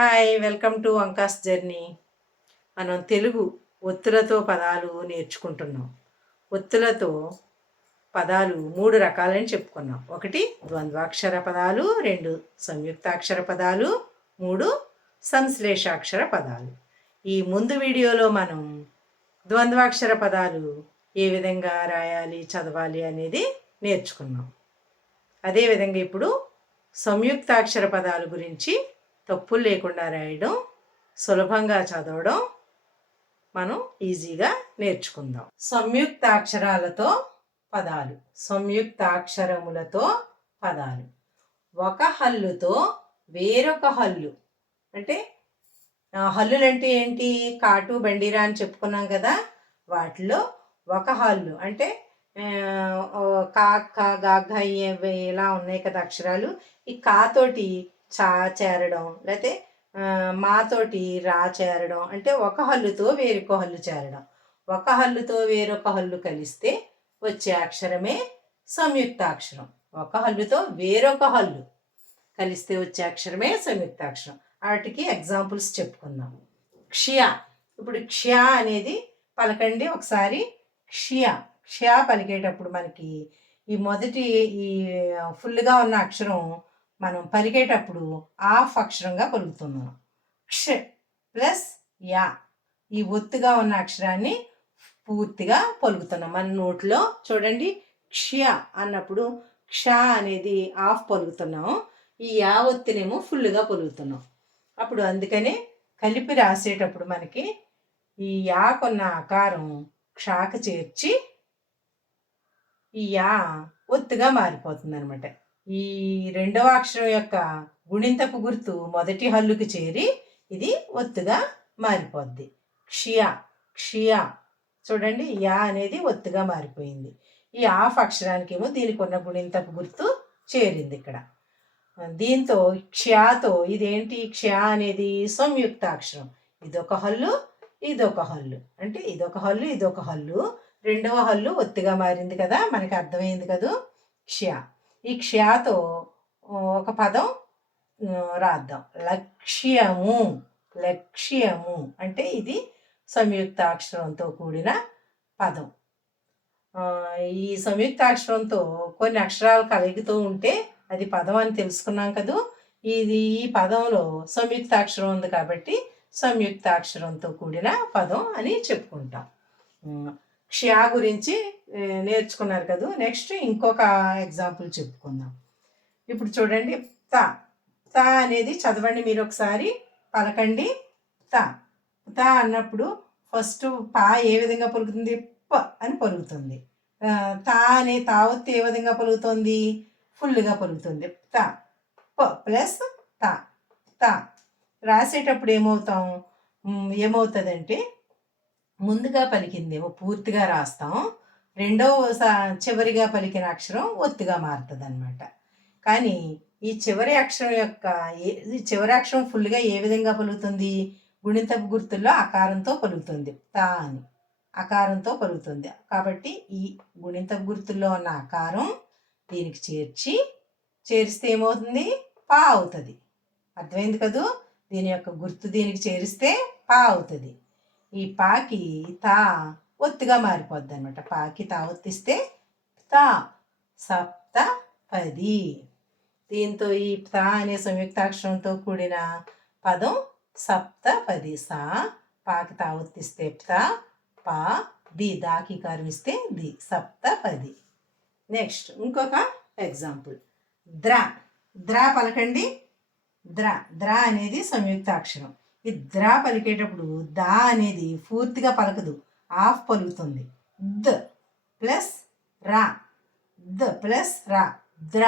Hi welcome to Anka's journey. మనం తెలుగు ఒత్తులతో పదాలు నేర్చుకుంటున్నాం. ఒత్తులతో పదాలు మూడు రకాలని చెప్పుకున్నాం. ఒకటి ద్వంద్వాక్షర పదాలు రెండు సంయుక్తాక్షర పదాలు మూడు సంశ్లేషాక్షర పదాలు. ఈ ముందు వీడియోలో మనం ద్వంద్వాక్షర పదాలు ఏ విధంగా రాయాలి చదవాలి అనేది నేర్చుకున్నాం. అదేవిధంగా ఇప్పుడు సంయుక్తాక్షర పదాల గురించి తప్పులు లేకుండా రాయడం సులభంగా చదవడం మనం ఈజీగా నేర్చుకుందాం. సంయుక్తాక్షరాలతో పదాలు సంయుక్తాక్షరములతో పదాలు. ఒక హల్లుతో వేరొక హల్లు. అంటే హల్లులంటే హల్లులు అంటే ఏంటి? కాటు బండిరా అని చెప్పుకున్నాం కదా. వాటిలో ఒక హల్లు. అంటే ఆ, కా క గా ఇలా ఉన్నాయి కదా అక్షరాలు. ఈ కాతోటి చా చేరడం లేకపోతే మాతోటి రా చేరడం అంటే ఒక హల్లుతో వేరొక హల్లు చేరడం. ఒక హల్లుతో వేరొక హల్లు కలిస్తే వచ్చే అక్షరమే సంయుక్తాక్షరం. ఒక హల్లుతో వేరొక హల్లు కలిస్తే వచ్చే అక్షరమే సంయుక్తాక్షరం. వాటికి ఎగ్జాంపుల్స్ చెప్పుకుందాం. క్షియా ఇప్పుడు క్షియా అనేది పలకండి ఒకసారి. క్షియా క్షియా పలికేటప్పుడు మనకి ఈ మొదటి ఈ ఫుల్గా ఉన్న అక్షరం మనం పలికేటప్పుడు ఆఫ్ అక్షరంగా పలుకుతున్నాం క్ష ప్లస్ యా. ఈ ఒత్తుగా ఉన్న అక్షరాన్ని పూర్తిగా పలుకుతున్నాం మన నోట్లో చూడండి క్ష అన్నప్పుడు క్ష అనేది ఆఫ్ పలుకుతున్నాం ఈ యా ఒత్తినేమో ఫుల్గా పలుకుతున్నాం అప్పుడు అందుకనే కలిపి రాసేటప్పుడు మనకి ఈ యాకున్న ఆకారం క్షాకు చేర్చి ఈ యా ఒత్తుగా మారిపోతుంది అనమాట ఈ రెండవ అక్షరం యొక్క గుణింతపు గుర్తు మొదటి హల్లుకు చేరి ఇది ఒత్తుగా మారిపోద్ది. క్షియా క్షియా. చూడండి యా అనేది ఒత్తుగా మారిపోయింది. ఈ ఆఫ్ అక్షరానికి ఏమో దీనికి ఉన్న గుణింతపు గుర్తు చేరింది ఇక్కడ. దీంతో క్షయాతో ఇదేంటి? క్షయ అనేది సంయుక్త అక్షరం. ఇదొక హల్లు ఇదొక హల్లు. అంటే ఇదొక హల్లు ఇదొక హల్లు. రెండవ హల్లు ఒత్తిగా మారింది కదా మనకి అర్థమైంది కదూ? క్షయ. ఈ క్షయాతో ఒక పదం రాద్దాం. లక్ష్యము లక్ష్యము అంటే ఇది సంయుక్తాక్షరంతో కూడిన పదం. ఈ సంయుక్తాక్షరంతో కొన్ని అక్షరాలు కలుగుతూ ఉంటే అది పదం అని తెలుసుకున్నాం కదూ. ఇది ఈ పదంలో సంయుక్తాక్షరం ఉంది కాబట్టి సంయుక్తాక్షరంతో కూడిన పదం అని చెప్పుకుంటాం. క్షయా గురించి నేర్చుకున్నారు కదా? నెక్స్ట్ ఇంకొక ఎగ్జాంపుల్ చెప్పుకుందాం. ఇప్పుడు చూడండి త. త అనేది చదవండి మీరు ఒకసారి పలకండి. త. త అన్నప్పుడు ఫస్ట్ పా ఏ విధంగా పలుకుతుంది? ప అని పలుకుతుంది. తా అనే తావత్తు ఏ విధంగా పలుకుతుంది? ఫుల్గా పలుకుతుంది. త. ప ప్లస్ త. త. రాసేటప్పుడు ఏమవుతాం? ఏమవుతుందంటే ముందుగా పలికిందేమో పూర్తిగా రాస్తాం. రెండవ స- చివరిగా పలికిన అక్షరం ఒత్తుగా మారుతుంది అనమాట కానీ ఈ చివరి అక్షరం యొక్క ఈ చివరి అక్షరం ఫుల్గా ఏ విధంగా పలుకుతుంది? గుణితపు గుర్తుల్లో అకారంతో పలుకుతుంది. తా అని. అకారంతో పలుకుతుంది. కాబట్టి ఈ గుణితపు గుర్తుల్లో ఉన్న అకారం దీనికి చేర్చి చేరిస్తే ఏమవుతుంది? పా అవుతుంది. అర్థమైంది కదూ? దీని యొక్క గుర్తు దీనికి చేరిస్తే పా అవుతుంది. ఈ పాకి తా ఒత్తుగా మారిపోద్ది అనమాట పాకి తా ఒత్తిస్తే తా సప్త పది. దీంతో ఈ తా అనే సంయుక్తాక్షరంతో కూడిన పదం సప్త పది సా. పాకి తా ఒత్తిస్తే తా పా ది. దాకి కారుమిస్తే ది. సప్త పది. నెక్స్ట్ ఇంకొక ఎగ్జాంపుల్. ద్ర. ద్ర పలకండి. ద్ర. ద్ర అనేది సంయుక్తాక్షరం. ఈ ద్ర పలికేటప్పుడు దా అనేది పూర్తిగా పలకదు. ఆఫ్ పలుకుతుంది. ద ప్లస్ రా. ద ప్లస్ రా. ద్ర.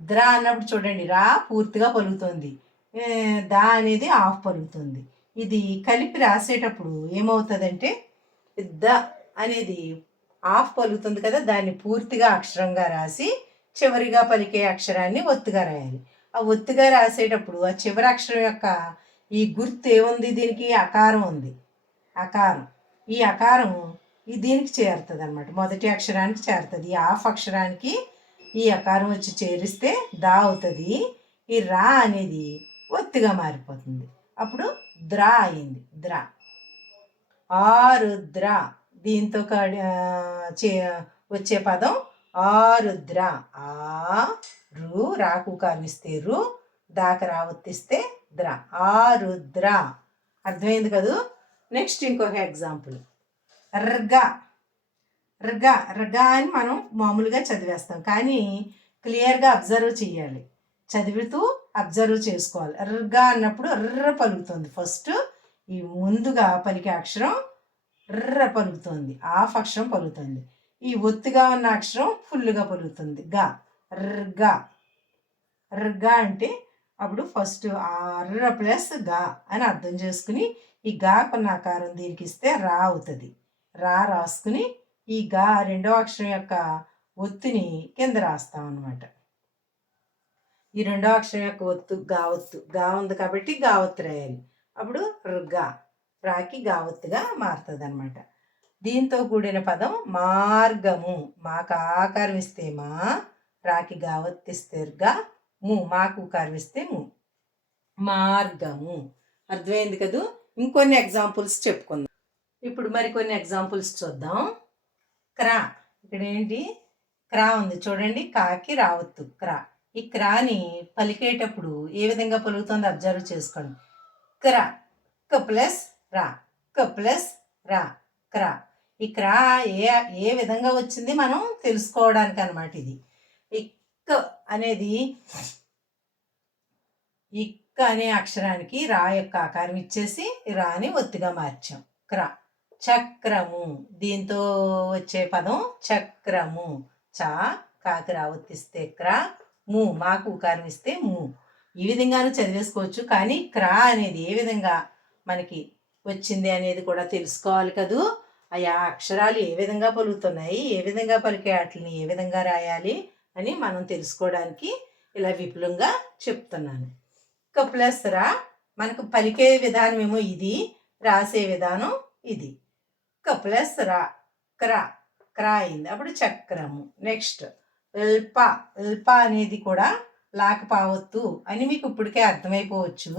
ద్ర అన్నప్పుడు చూడండి రా పూర్తిగా పలుకుతుంది. ద దా అనేది ఆఫ్ పలుకుతుంది. ఇది కలిపి రాసేటప్పుడు ఏమవుతుందంటే ద అనేది ఆఫ్ పలుకుతుంది కదా దాన్ని పూర్తిగా అక్షరంగా రాసి చివరిగా పలికే అక్షరాన్ని ఒత్తుగా రాయాలి. ఆ ఒత్తుగా రాసేటప్పుడు ఆ చివరి అక్షరం యొక్క ఈ గుర్తు ఏముంది దీనికి? అకారం ఉంది. అకారం ఈ అకారం ఈ దీనికి చేరుతుంది అనమాట మొదటి అక్షరానికి చేరుతుంది. ఈ ఆఫ్ అక్షరానికి ఈ అకారం వచ్చి చేరిస్తే దా అవుతుంది. ఈ రా అనేది ఒత్తిగా మారిపోతుంది. అప్పుడు ద్రా అయింది. ద్రా. ఆరుద్ర. దీంతో కడి- చే- వచ్చే పదం ఆరుద్ర. ఆ రు రాకు కానిస్తే రు దాక రావత్తిస్తే ద్ర. ఆరుద్ర. అర్థమైంది కదూ? నెక్స్ట్ ఇంకొక ఎగ్జాంపుల్ ర్గ. ర్గ. రగా అని మనం మామూలుగా చదివేస్తాం. కానీ క్లియర్గా అబ్జర్వ్ చేయాలి. చదువుతూ అబ్జర్వ్ చేసుకోవాలి. ర్గ అన్నప్పుడు ర్ర పలుకుతుంది. ఫస్ట్ ఈ ముందుగా పలికే అక్షరం ర్ర పలుకుతుంది. ఆఫ్ అక్షరం పలుకుతుంది. ఈ ఒత్తుగా ఉన్న అక్షరం ఫుల్గా పలుకుతుంది. గా. ర్గ. ర్గ అంటే అప్పుడు ఫస్ట్ ఆ ర్ర ప్లస్గా అని అర్థం చేసుకుని ఈ గా కొన్నాకారం దీనికి ఇస్తే రా అవుతుంది. రా రాసుకుని ఈ గా రెండో అక్షరం యొక్క ఒత్తుని కింద రాస్తాం అనమాట ఈ రెండో అక్షరం యొక్క ఒత్తు గా ఒత్తు గా ఉంది కాబట్టి గా ఒత్తు రాయాలి. అప్పుడు రుగ్గా రాకి గా ఒత్తుగా మారుతుంది అనమాట దీంతో కూడిన పదం మార్గము. మాకు ఆకారం ఇస్తే మా రాకి గా ఒత్తిస్తే గా ము. మాకు కారం ము. మార్గము. అర్థమైంది కదూ? ఇంకొన్ని ఎగ్జాంపుల్స్ చెప్పుకుందాం. ఇప్పుడు మరికొన్ని ఎగ్జాంపుల్స్ చూద్దాం. క్రా ఇక్కడ ఏంటి? క్రా ఉంది చూడండి కాకి రావద్దు క్రా. ఈ క్రాని పలికేటప్పుడు ఏ విధంగా పలుకుతుందో అబ్జర్వ్ చేసుకోండి. క్రా క ప్లస్ రా క ప్లస్ రా క్రా. ఈ క్రా ఏ ఏ విధంగా వచ్చింది మనం తెలుసుకోవడానికి అనమాట ఇది. ఇక్క అనేది ఈ క అనే అక్షరానికి రా యొక్క ఆకారం ఇచ్చేసి రాని ఒత్తిగా మార్చాం. క్ర. చక్రము. దీంతో వచ్చే పదం చక్రము. చా. కాకి రా ఒత్తిస్తే క్ర. ము. మాకు ఉకారం ఇస్తే ము. ఈ విధంగాను చదివేసుకోవచ్చు. కానీ క్రా అనేది ఏ విధంగా మనకి వచ్చింది అనేది కూడా తెలుసుకోవాలి కదూ. ఆయా అక్షరాలు ఏ విధంగా పలుకుతున్నాయి ఏ విధంగా పలికే వాటిని ఏ విధంగా రాయాలి అని మనం తెలుసుకోవడానికి ఇలా విపులంగా చెప్తున్నాను. ఇక ప్లస్ రా మనకు పలికే విధానం ఏమో ఇది రాసే విధానం ఇది. ఇక ప్లస్ రా క్రా క్రా అయింది. అప్పుడు చక్రము. నెక్స్ట్ ల్ప. ల్ప అనేది కూడా లాకపోవచ్చు అని మీకు ఇప్పటికే అర్థమైపోవచ్చు.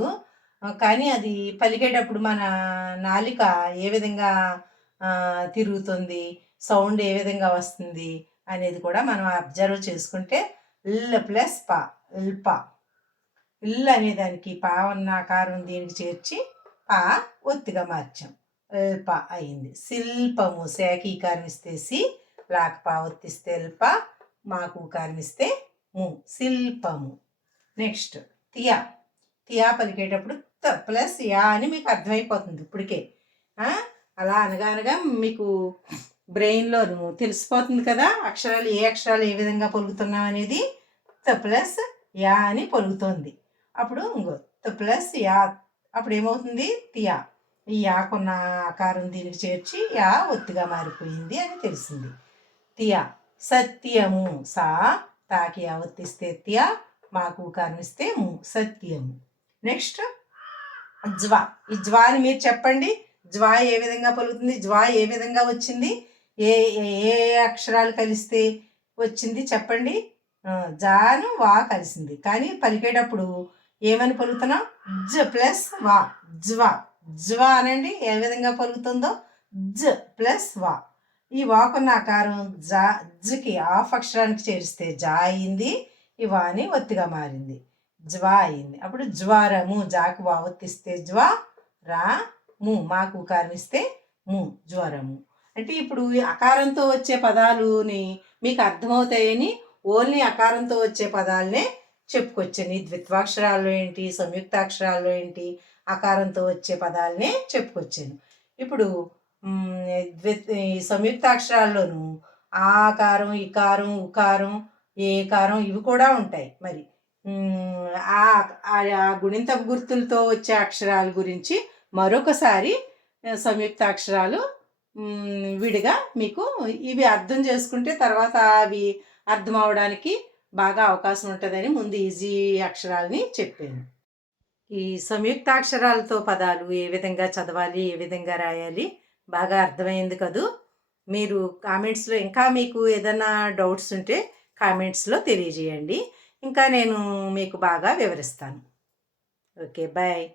కానీ అది పలికేటప్పుడు మన నాలిక ఏ విధంగా తిరుగుతుంది సౌండ్ ఏ విధంగా వస్తుంది అనేది కూడా మనం అబ్జర్వ్ చేసుకుంటే ల్ ప్లస్ ప ల్ప. ఇల్లు అనేదానికి పా ఉన్న ఆకారం దీనికి చేర్చి పా ఒత్తిగా మార్చాం. అల్ప అయింది. శిల్పము శాఖీ ఇస్తే సి లాక పా ఒత్తిస్తే అల్ప మాకు కారణిస్తే ము. శిల్పము. నెక్స్ట్ తియా. తియా పలికేటప్పుడు త ప్లస్ యా అని మీకు అర్థమైపోతుంది ఇప్పటికే. అలా అనగా అనగా మీకు బ్రెయిన్లోను తెలిసిపోతుంది కదా అక్షరాలు ఏ అక్షరాలు ఏ విధంగా పలుకుతున్నాం అనేది త ప్లస్ యా అని పలుకుతోంది అప్పుడు ఇంకో ప్లస్ యా. అప్పుడు ఏమవుతుంది? తియా. ఈ యాకున్న ఆకారం దీనికి చేర్చి యా ఒత్తిగా మారిపోయింది అని తెలిసింది. తియా. సత్యము. సా. తాకి అవత్తిస్తే త్య. మాకు కర్మిస్తే ము. సత్యము. నెక్స్ట్ జ్వా. ఈ జ్వాని మీరు చెప్పండి. జ్వా ఏ విధంగా పలుకుతుంది? జ్వా ఏ విధంగా వచ్చింది? ఏ ఏ- అక్షరాలు కలిస్తే వచ్చింది? చెప్పండి. జాను వా కలిసింది. కానీ పలికేటప్పుడు ఏమని పలుకుతున్నాం? జ ప్లస్ వా. జ్వా. జ్వా అనండి. ఏ విధంగా పలుకుతుందో? జ ప్లస్ వా. ఈ వాకున్న ఆకారం జా జ్కి ఆఫ్ అక్షరానికి చేరిస్తే జా అయింది. ఈ వాని ఒత్తిగా మారింది. జ్వా అయింది. అప్పుడు జ్వరము జాకు వా ఒత్తిస్తే జ్వా రా ము. మాకు కారణిస్తే ము జ్వరము. అంటే ఇప్పుడు అకారంతో వచ్చే పదాలుని మీకు అర్థమవుతాయని ఓన్లీ అకారంతో వచ్చే పదాలనే చెప్పుకొచ్చాను ఈ ద్విత్వాక్షరాల్లో ఏంటి సంయుక్తాక్షరాల్లో ఏంటి అకారంతో వచ్చే పదాలనే చెప్పుకొచ్చాను. ఇప్పుడు మ్, ఈ సంయుక్తాక్షరాల్లోనూ ఆకారం ఇకారం ఉకారం ఏకారం ఇవి కూడా ఉంటాయి. మరి ఆ ఆ- గుణింత గుర్తులతో వచ్చే అక్షరాల గురించి మరొకసారి సంయుక్తాక్షరాలు విడిగా మీకు ఇవి అర్థం చేసుకుంటే తర్వాత అవి అర్థం అవడానికి బాగా అవకాశం ఉంటుందని ముందు ఈజీ అక్షరాలని చెప్పాను. ఈ సంయుక్తాక్షరాలతో పదాలు ఏ విధంగా చదవాలి ఏ విధంగా రాయాలి బాగా అర్థమైంది కదూ. మీరు కామెంట్స్లో ఇంకా మీకు ఏదైనా డౌట్స్ ఉంటే కామెంట్స్లో తెలియజేయండి. ఇంకా నేను మీకు బాగా వివరిస్తాను. Okay bye.